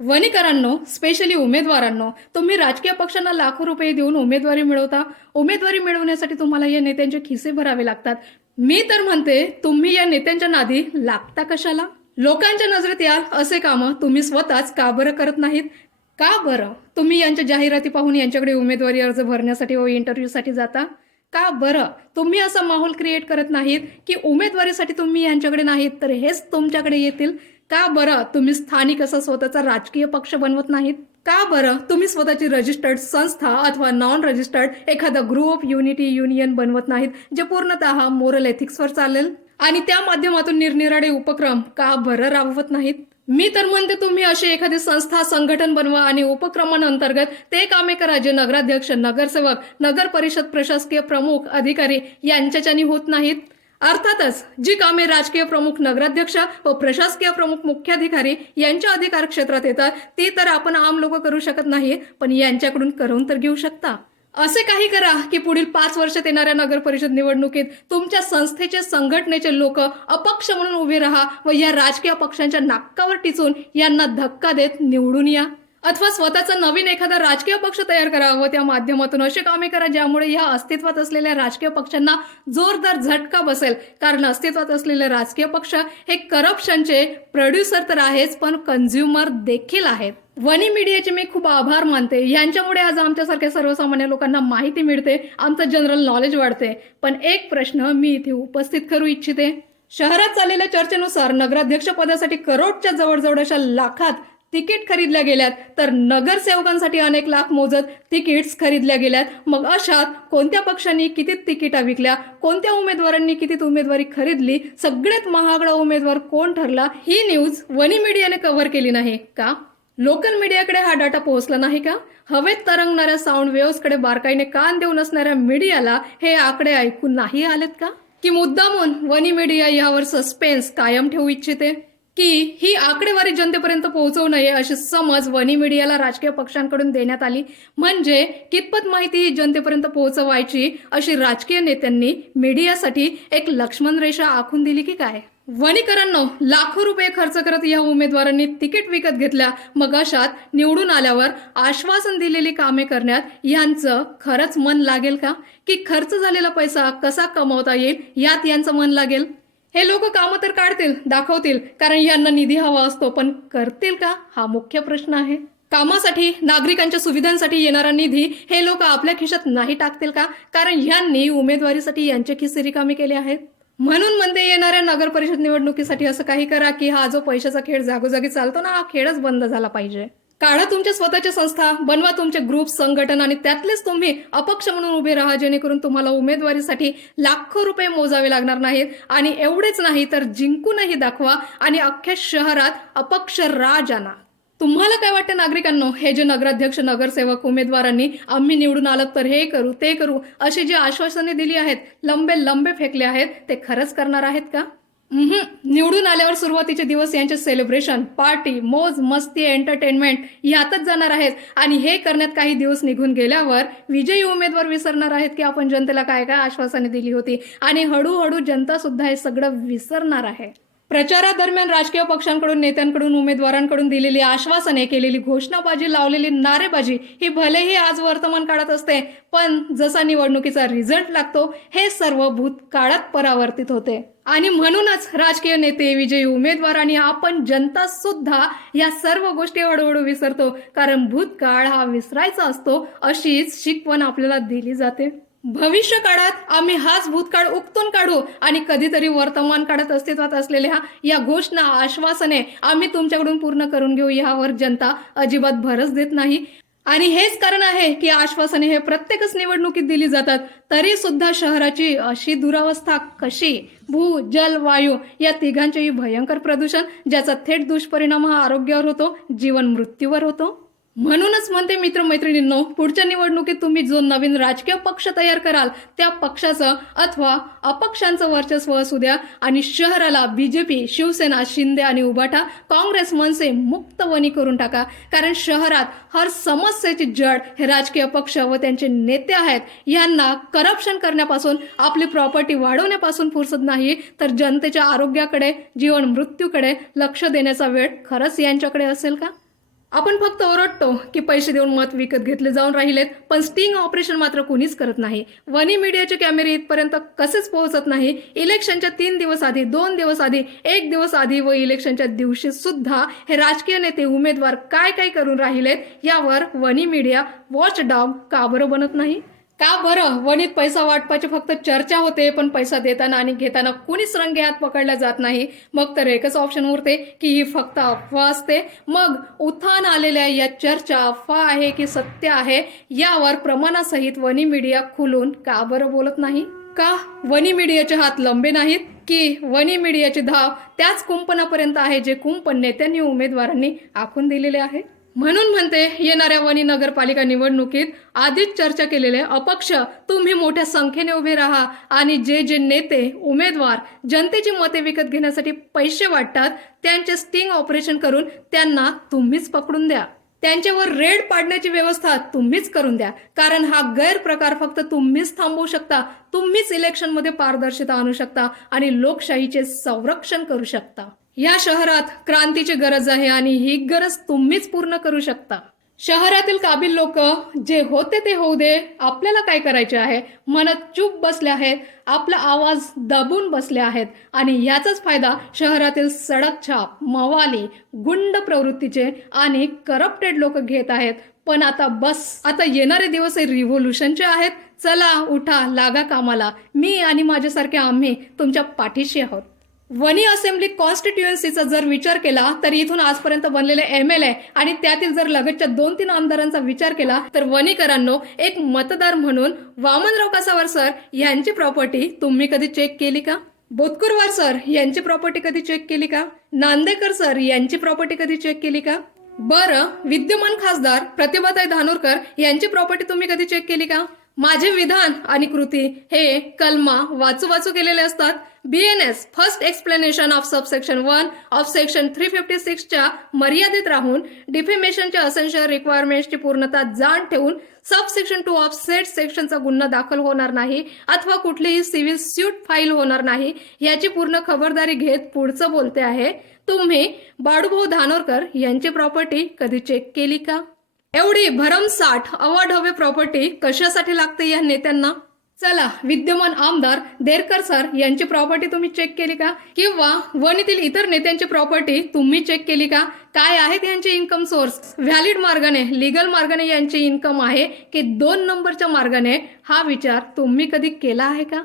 वणीकरांनो, specially उमेदवारांनो, तुम्ही राजकीय पक्षांना लाखो रुपये देऊन उमेदवारी मिळवता. उमेदवारी मिळवण्यासाठी तुम्हाला या नेत्यांचे खिसे भरावे लागतात. मी तर म्हणते, तुम्ही या नेत्यांच्या नादी लागता कशाला? लोकांच्या नजरेत याल असे कामं तुम्ही स्वतःच का बरं करत नाहीत? का बरं तुम्ही यांच्या जाहिराती पाहून यांच्याकडे उमेदवारी अर्ज भरण्यासाठी व इंटरव्ह्यूसाठी जाता? का बरं तुम्ही असा माहोल क्रिएट करत नाहीत की उमेदवारीसाठी तुम्ही यांच्याकडे नाहीत तर हेच तुमच्याकडे येतील? का बरं तुम्ही स्थानिक असा स्वतःचा राजकीय पक्ष बनवत नाहीत? का बरं तुम्ही स्वतःची रजिस्टर्ड संस्था अथवा नॉन रजिस्टर्ड एखादा ग्रुप युनिटी युनियन बनवत नाहीत जे पूर्णतः मोरल एथिक्सवर चालेल? आणि त्या माध्यमातून निरनिराळे उपक्रम का बरं राबवत नाहीत? मी तर म्हणते, तुम्ही अशी एखादी संस्था संघटन बनवा आणि उपक्रमांतर्गत ते कामे करा जे नगराध्यक्ष, नगरसेवक, नगर परिषद प्रशासकीय प्रमुख अधिकारी यांच्याच्यानी होत नाहीत. अर्थातच जी कामे राजकीय प्रमुख, नगराध्यक्ष व प्रशासकीय प्रमुख, मुख्याधिकारी यांच्या अधिकार क्षेत्रात येतात ती तर आपण आम लोक करू शकत नाही, पण यांच्याकडून करून तर घेऊ शकता. असे काही करा की पुढील 5 वर्षात येणाऱ्या नगर परिषद निवडणुकीत तुमच्या संस्थेचे, संघटनेचे लोक अपक्ष म्हणून उभे राहा व या राजकीय पक्षांच्या नाकावर टिचून यांना धक्का देत निवडून या. अथवा स्वतःचा नवीन एखादा राजकीय पक्ष तयार करा व त्या माध्यमातून असे कामे करा ज्यामुळे या अस्तित्वात असलेल्या राजकीय पक्षांना जोरदार झटका बसेल. कारण अस्तित्वात असलेले राजकीय पक्ष हे करप्शनचे प्रोड्युसर तर आहेच, पण कन्झ्युमर देखील आहेत. वनी मीडियाचे मी खूप आभार मानते. यांच्यामुळे आज आमच्यासारख्या सर्वसामान्य लोकांना माहिती मिळते, आमचं जनरल नॉलेज वाढते. पण एक प्रश्न मी इथे उपस्थित करू इच्छिते. शहरात चाललेल्या चर्चेनुसार नगराध्यक्ष पदासाठी करोडच्या जवळजवळ अशा लाखात तिकीट खरीदल्या गेल्यात, तर नगरसेवकांसाठी अनेक लाख मोजत तिकीट्स खरीदल्या गेल्यात. मग अशात कोणत्या पक्षांनी किती तिकिटा विकल्या, कोणत्या उमेदवारांनी किती उमेदवारी खरीदली, सगळ्यात महागडा उमेदवार कोण ठरला, ही न्यूज वनी मीडियाने कव्हर केली नाही का? लोकल मीडियाकडे हा डाटा पोहोचला नाही का? हवेत तरंगणाऱ्या साऊंड वेव्सकडे बारकाईने कान देऊन असणाऱ्या मीडियाला हे आकडे ऐकून नाही आलेत का? की मुद्दामून वनी मीडिया यावर सस्पेन्स कायम ठेवू इच्छिते? की ही आकडेवारी जनतेपर्यंत पोहोचवू नये अशी समज वनी मीडियाला राजकीय पक्षांकडून देण्यात आली, म्हणजे कितपत माहिती जनतेपर्यंत पोहोचवायची अशी राजकीय नेत्यांनी मीडियासाठी एक लक्ष्मण रेषा आखून दिली की काय? वणीकरांनो, लाखो रुपये खर्च करत या उमेदवारांनी तिकीट विकत घेतल्या. मग अशात निवडून आल्यावर आश्वासन दिलेली कामे करण्यात यांचं खरंच मन लागेल का? की खर्च झालेला पैसा कसा कमावता येईल यात यांचं मन लागेल? हे लोक कामं तर काढतील, दाखवतील, कारण यांना निधी हवा असतो, पण करतील का हा मुख्य प्रश्न आहे. कामासाठी, नागरिकांच्या सुविधांसाठी येणारा निधी हे लोक आपल्या खिशात नाही टाकतील का? कारण यांनी उमेदवारीसाठी यांचे खिसे रिकामे केले आहेत. म्हणून म्हणते, येणाऱ्या नगर परिषद निवडणुकीसाठी असं काही करा की हा जो पैशाचा खेळ जागोजागी चालतो ना, हा खेळच बंद झाला पाहिजे. काढा तुमच्या स्वतःच्या संस्था, बनवा तुमचे ग्रुप, संघटन आणि त्यातलेच तुम्ही अपक्ष म्हणून उभे राहा, जेणेकरून तुम्हाला उमेदवारीसाठी लाखो रुपये मोजावे लागणार नाहीत. आणि एवढेच नाही तर जिंकूनही दाखवा आणि अख्ख्या शहरात अपक्ष राज आणा. तुम्हाला काय वाटतं नागरिकांनो, हे जे नगराध्यक्ष, नगरसेवक, उमेदवारांनी आम्ही निवडून आलं तर हे करू ते करू अशी जी आश्वासने दिली आहेत, लंबे लंबे फेकले आहेत, ते खरंच करणार आहेत का? निवडून आल्यावर सुरुवातीचे दिवस यांचे सेलिब्रेशन, पार्टी, मोज मस्ती, एंटरटेनमेंट यातच जाणार आहेत. आणि हे करण्यात काही दिवस निघून गेल्यावर विजयी उमेदवार विसरणार आहेत की आपण जनतेला काय काय आश्वासने दिली होती, आणि हळूहळू जनता सुद्धा हे सगळं विसरणार आहे. प्रचारादरम्यान राजकीय पक्षांकडून, नेत्यांकडून, उमेदवारांकडून दिलेली आश्वासने, केलेली घोषणाबाजी, लावलेली नारेबाजी ही भलेही आज वर्तमान काळात असते, पण जसा निवडणुकीचा रिझल्ट लागतो हे सर्व भूतकाळात परावर्तित होते. आणि म्हणूनच राजकीय नेते, विजयी उमेदवार आणि आपण जनता सुद्धा या सर्व गोष्टी हळूहळू विसरतो, कारण भूतकाळ हा विसरायचा असतो अशीच शिकवण आपल्याला दिली जाते. भविष्य काळात आम्ही हाच भूतकाळ उपटून काढू आणि कधीतरी वर्तमान काळात अस्तित्वात असलेल्या या घोषणा, आश्वासने आम्ही तुमच्याकडून पूर्ण करून घेऊ, यावर जनता अजिबात भरच देत नाही. आणि हेच कारण आहे की आश्वासने हे प्रत्येकच निवडणुकीत दिली जातात, तरी सुद्धा शहराची अशी दुरावस्था कशी? भू, जल, वायू या तिघांचेही भयंकर प्रदूषण, ज्याचा थेट दुष्परिणाम हा आरोग्यावर होतो, जीवन मृत्यूवर होतो. म्हणूनच म्हणते मित्रमैत्रिणींनो, पुढच्या निवडणुकीत तुम्ही जो नवीन राजकीय पक्ष तयार कराल त्या पक्षाचं अथवा अपक्षांचं वर्चस्व असू द्या आणि शहराला बीजेपी, शिवसेना, शिंदे आणि उभाटा, काँग्रेस, मनसे मुक्त वनी करून टाका. कारण शहरात हर समस्येची जड हे राजकीय पक्ष व त्यांचे नेते आहेत. यांना करप्शन करण्यापासून, आपली प्रॉपर्टी वाढवण्यापासून फुरसत नाही, तर जनतेच्या आरोग्याकडे, जीवन मृत्यूकडे लक्ष देण्याचा वेळ खरंच यांच्याकडे असेल का? आपण फक्त ओरडतो की पैसे देऊन मत विकत घेतले जाऊन राहिलेत, पण स्टिंग ऑपरेशन मात्र कुणीच करत नाही. वनी मीडियाचे कॅमेरे इथपर्यंत कसेच पोहोचत नाही. इलेक्शनच्या 3 दिवस आधी, 2 दिवस आधी, 1 दिवस आधी व इलेक्शनच्या दिवशी सुद्धा हे राजकीय नेते उमेदवार काय काय करून राहिलेत यावर वनी मीडिया वॉच डॉग का बरं बनत नाही? का बरं वणीत पैसा वाटपाची फक्त चर्चा होते, पण पैसा देताना आणि घेताना कुणीच रंगे हात पकडला जात नाही. मग तर एकच ऑप्शन उरते की ही फक्त अफवा असते. मग उत्थान आलेल्या या चर्चा अफवा आहे की सत्य आहे यावर प्रमाणासहित वनी मीडिया खुलून का बरं बोलत नाही? का वनी मीडियाचे हात लंबे नाहीत, की वनी मीडियाची धाव त्याच कुंपणापर्यंत आहे जे कुंपण नेत्यांनी उमेदवारांनी आखून दिलेले आहे? म्हणून म्हणते, येणाऱ्या वनी नगरपालिका निवडणुकीत आधीच चर्चा केलेले अपक्ष तुम्ही मोठ्या संख्येने उभे राहा आणि जे जे नेते उमेदवार जनतेची मते विकत घेण्यासाठी पैसे वाटतात त्यांचे स्टिंग ऑपरेशन करून त्यांना तुम्हीच पकडून द्या. त्यांच्यावर रेड पाडण्याची व्यवस्था तुम्हीच करून द्या. कारण हा गैरप्रकार फक्त तुम्हीच थांबवू शकता. तुम्हीच इलेक्शनमध्ये पारदर्शकता आणू शकता आणि लोकशाहीचे संरक्षण करू शकता. या शहरात क्रांतीची गरज आहे आणि ही गरज तुम्हीच पूर्ण करू शकता. शहरातील काबिल लोक जे होते ते होऊ दे, आपल्याला काय करायचे आहे म्हणत चूप बसले आहेत, आपला आवाज दबून बसले आहेत आणि याचाच फायदा शहरातील सडक छाप, मवाली, गुंड प्रवृत्तीचे आणि करप्टेड लोक घेत आहेत. पण आता बस, आता येणारे दिवस हे रिव्होल्युशनचे आहेत. चला उठा, लागा कामाला. मी आणि माझ्यासारखे आम्ही तुमच्या पाठीशी आहोत. वनी असेंब्ली कॉन्स्टिट्युएन्सीचा जर विचार केला तर इथून आजपर्यंत बनलेले MLA आणि त्यातील जर लगतच्या 2-3 आमदारांचा विचार केला तर वनीकरांनो, एक मतदार म्हणून वामनराव कासावर सर यांची प्रॉपर्टी तुम्ही कधी चेक केली का? बोतकुरवार सर यांची प्रॉपर्टी कधी चेक केली का? नांदेकर सर यांची प्रॉपर्टी कधी चेक केली का? बरं, विद्यमान खासदार प्रतिभाताई धानोरकर यांची प्रॉपर्टी तुम्ही कधी चेक केली का? माझे विधान आणि कृती हे कलमा वाचू वाचू केलेले असतात. BNS first explanation of subsection 1 of section 356च्या मर्यादित राहून डिफेमेशनच्या असेन्शियल रिक्वायरमेंट्सची पूर्णता जाण ठेवून सबसेक्शन 2 ऑफ सेट सेक्शनचा गुन्हा दाखल होणार नाही अथवा कुठलीही सिव्हिल सूट फाईल होणार नाही याची पूर्ण खबरदारी घेत पुढचं बोलते आहे. तुम्ही बाळूभाऊ धानोरकर यांची प्रॉपर्टी कधी चेक केली का? एवढी भरमसाठ अवाढव्य प्रॉपर्टी कशासाठी लागते या नेत्यांना? चला, विद्यमान आमदार देरकर सर यांची प्रॉपर्टी तुम्ही चेक केली का? किंवा वनीतील इतर नेत्यांची प्रॉपर्टी तुम्ही चेक केली का? काय आहेत यांचे इन्कम सोर्स? व्हॅलिड मार्गाने, लिगल मार्गाने यांची इन्कम आहे की 2 नंबरच्या मार्गाने? हा विचार तुम्ही कधी केला आहे का?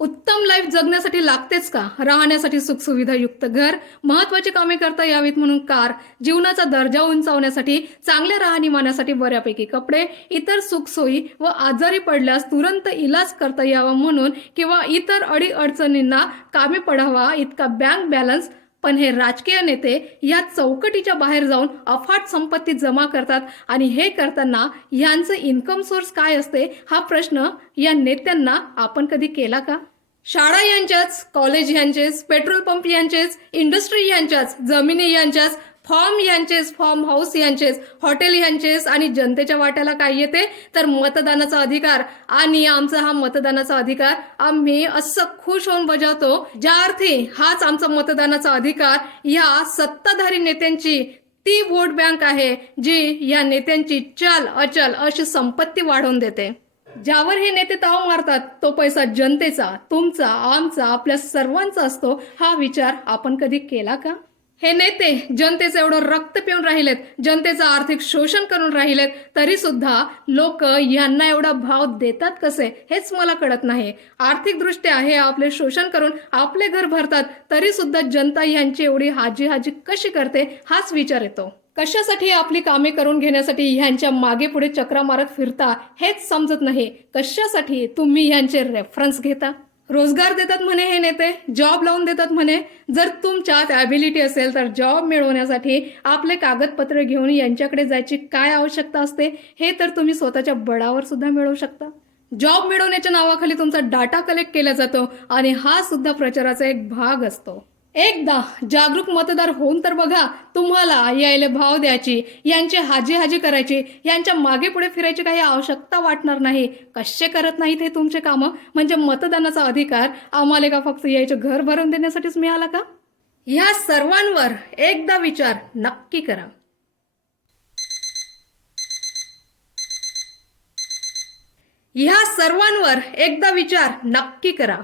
उत्तम लाईफ जगण्यासाठी लागतेच का? राहण्यासाठी सुखसुविधायुक्त घर, महत्वाची कामे करता यावीत म्हणून कार, जीवनाचा दर्जा उंचावण्यासाठी, चांगल्या राहणीमानासाठी बऱ्यापैकी कपडे, इतर सुखसोयी व आजारी पडल्यास तुरंत इलाज करता यावा म्हणून किंवा इतर अडीअडचणींना कामी पडावा इतका बँक बॅलन्स. पण हे राजकीय नेते या चौकटीच्या बाहेर जाऊन अफाट संपत्ती जमा करतात आणि हे करताना यांचं इन्कम सोर्स काय असते हा प्रश्न या नेत्यांना आपण कधी केला का? शाळा यांच्याच, कॉलेज यांचेच, पेट्रोल पंप यांचेच, इंडस्ट्री यांच्याच, जमिनी यांच्याच, फॉर्म यांचेच, फार्म हाऊस यांचेच, हॉटेल यांचेच आणि जनतेच्या वाट्याला काय येते तर मतदानाचा अधिकार. आणि आमचा हा मतदानाचा अधिकार आम्ही असं खुश होऊन बजावतो ज्या अर्थी हाच आमचा मतदानाचा अधिकार या सत्ताधारी नेत्यांची ती वोट बँक आहे जी या नेत्यांची चल अचल अशी संपत्ती वाढवून देते. ज्यावर हे नेते ताव मारतात तो पैसा जनतेचा, तुमचा, आमचा, आपल्या सर्वांचा असतो. हा विचार आपण कधी केला का? हे नेते जनतेचं एवढं रक्त पिऊन राहिलेत, जनतेचं आर्थिक शोषण करून राहिलेत, तरी सुद्धा लोक यांना एवढा भाव देतात कसे हेच मला कळत नाही. आर्थिक दृष्ट्या हे आपले शोषण करून आपले घर भरतात, तरी सुद्धा जनता यांची एवढी हाजी हाजी कशी करते हाच विचार येतो. कशासाठी आपली कामे करून घेण्यासाठी ह्यांच्या मागे पुढे चक्रा मारत फिरता हेच समजत नाही. कशासाठी तुम्ही ह्यांचे रेफरन्स घेता? रोजगार देतात म्हणे हे नेते, जॉब लावून देतात म्हणे. जर तुमच्यात ॲबिलिटी असेल तर जॉब मिळवण्यासाठी आपले कागदपत्र घेऊन यांच्याकडे जायची काय आवश्यकता असते हे तर तुम्ही स्वतःच्या बळावर सुद्धा मिळवू शकता. जॉब मिळवण्याच्या नावाखाली तुमचा डाटा कलेक्ट केला जातो आणि हा सुद्धा प्रचाराचा एक भाग असतो. एकदा जागरूक मतदार होऊन तर बघा, तुम्हाला यायला भाव द्यायची, यांची हाजी हाजी करायची, यांच्या मागे पुढे फिरायची काही आवश्यकता वाटणार नाही. कसे करत नाहीत हे तुमचे कामं? म्हणजे मतदानाचा अधिकार आम्हाला का फक्त यायचं घर भरून देण्यासाठीच मिळाला का? ह्या सर्वांवर एकदा विचार नक्की करा. ह्या सर्वांवर एकदा विचार नक्की करा.